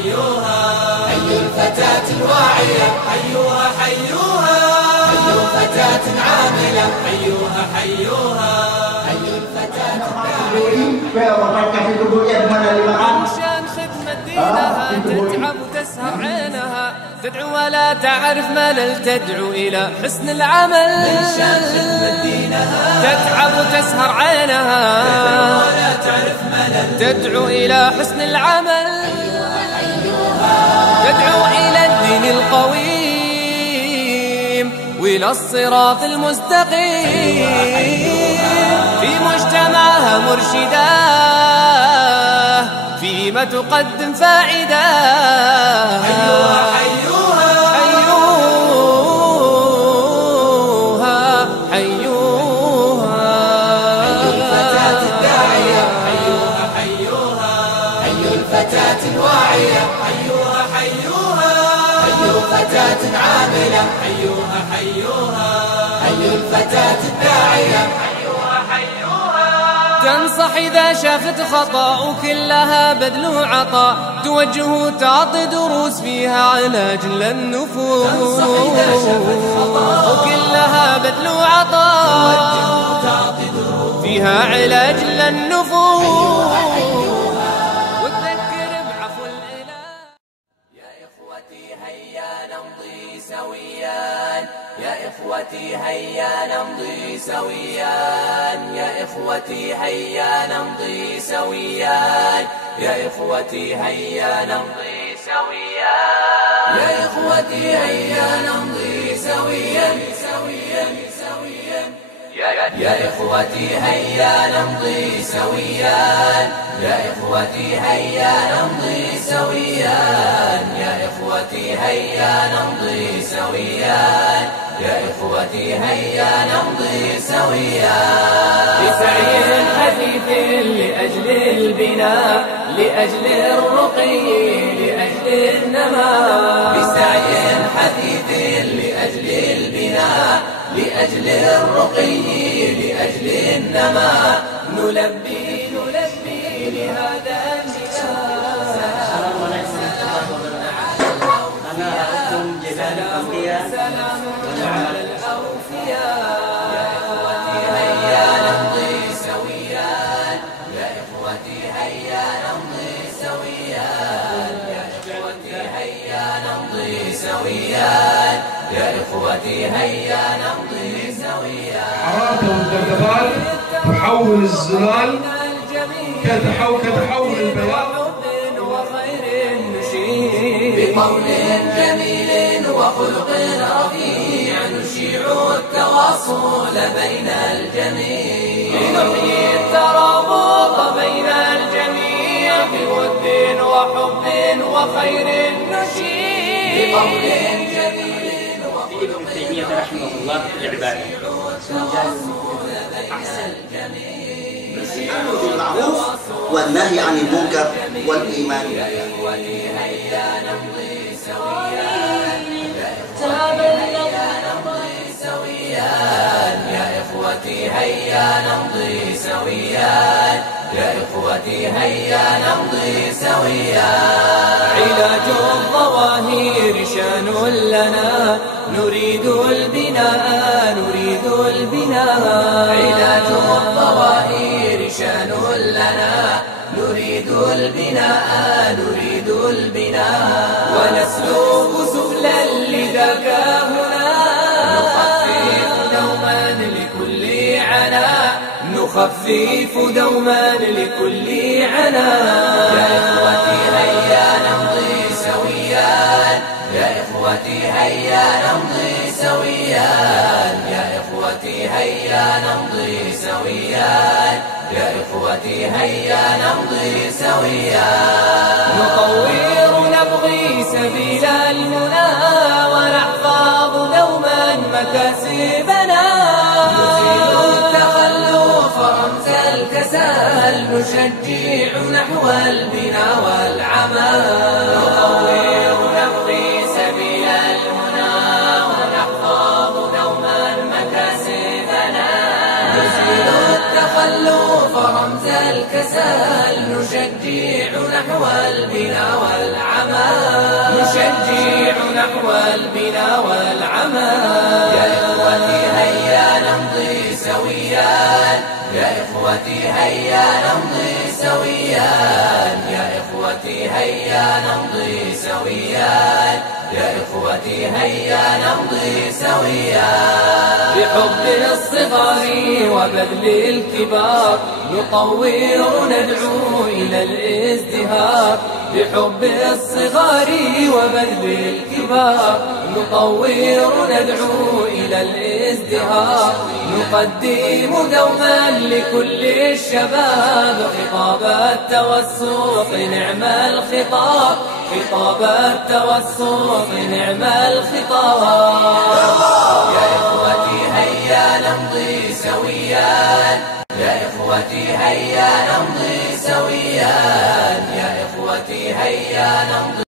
حيوا الفتاة الواعية، حيوها حيوها، حيوا فتاة عاملة، حيوها حيوها، حيوا الفتاة عشان خدمة دينها تتعب وتسهر عينها، تدعو ولا تعرف ملل، تدعو إلى حسن العمل. عشان خدمة دينها تتعب وتسهر عينها، تدعو ولا تعرف ملل، تدعو إلى حسن العمل. تدعو إلى الدين القويم وإلى الصراط المستقيم، في مجتمعها مرشدة، فيما تقدم فائدة. حيوها حيوها، حيوها حيوها، حيوا الفتاة الداعية، حيوها حيوها، حيوا الفتاة الواعية، حيوها حيوها، حيوا فتاة عاملة، حيوها حيوها، حيوا الفتاة الداعية، حيوها حيوها. تنصح إذا شافت خطأ وكلها بذل وعطاء، توجه وتعطي دروس فيها علاج للنفوس. تنصح إذا شافت خطأ وكلها بذل وعطاء، توجه وتعطي دروس فيها علاج للنفوس. وتذكر بعفو الإله. يا إخوتي هيا نمضي سويا، يا إخوتي هيا نمضي سويا، يا إخوتي هيا نمضي سويا، يا إخوتي هيا نمضي سويا، يا إخوتي هيا نمضي سويا سويا سويا، يا إخوتي هيا نمضي سويا، يا إخوتي هيا نمضي سويا، يا إخوتي هيا نمضي سويا، يا إخوتي هيا نمضي سويا. بسعي خفيف لأجل البناء، لأجل الرقي، لأجل النماء. بسعي خفيف لأجل البناء، لأجل الرقي، لأجل النماء. نلبي نلبي لهذا سلام على الأوفياء. يا إخوتي هيا نمضي سويا، يا إخوتي هيا نمضي سويا، يا إخوتي هيا نمضي سويا، يا إخوتي هيا نمضي سويا. حرارة والدبدبات تحول الزلال كتحول البياض. بقول جميل وخلق رفيع، نشيع التواصل بين الجميع، لنحيي الترابط بين الجميع، بود وحب وخير نشيع. بقول جميل وخلق تيمية رحمه الله العبادة الأمر بالمعروف والنهي عن المنكر والإيمان. يا إخوتي هيا نمضي سويا، يا إخوتي هيا نمضي سويا، يا إخوتي هيا نمضي سويا. علاج الظواهر شان لنا، نريد البناء، نريد البناء. علاج الظواهر شان لنا، نريد البناء، نريد البناء. ونسلك سبلا لذاك هنا، نخفف دوما لكل عناء، نخفف دوما لكل عناء. يا إخوتي هيا نمضي سويا، يا إخوتي هيا نمضي سويا، يا إخوتي هيا نمضي سويا، يا إخوتي هيا نمضي سويا. نطور نبغي سبيل المنى، ونحفظ دوما مكاسبنا، نزيل التخلف رمز الكسل، نشجع نحو البناء والعمل. نطور نبغي سبيل المنى، ونحفظ دوما مكاسبنا، نزيل التخلف رمز الكسل، نشجع نحو البناء والعمل. نحو البناء والعمل. يا إخوتي هيا نمضي سويا، يا إخوتي هيا نمضي سويا، يا إخوتي هيا نمضي سويا، يا إخوتي هيا نمضي سويا. بحب الصغار وبذل الكبار نطور ندعو إلى الازدهار. بحب الصغار وبذل الكبار نطور ندعو إلى الازدهار. نقدم دوما لكل الشباب خطاب التوسط نعم الخطاب، خطاب التوسط نعم الخطاب. يا إخوتي هيا نمضي سويا، يا إخوتي هيا نمضي سويا، يا إخوتي هيا نمضي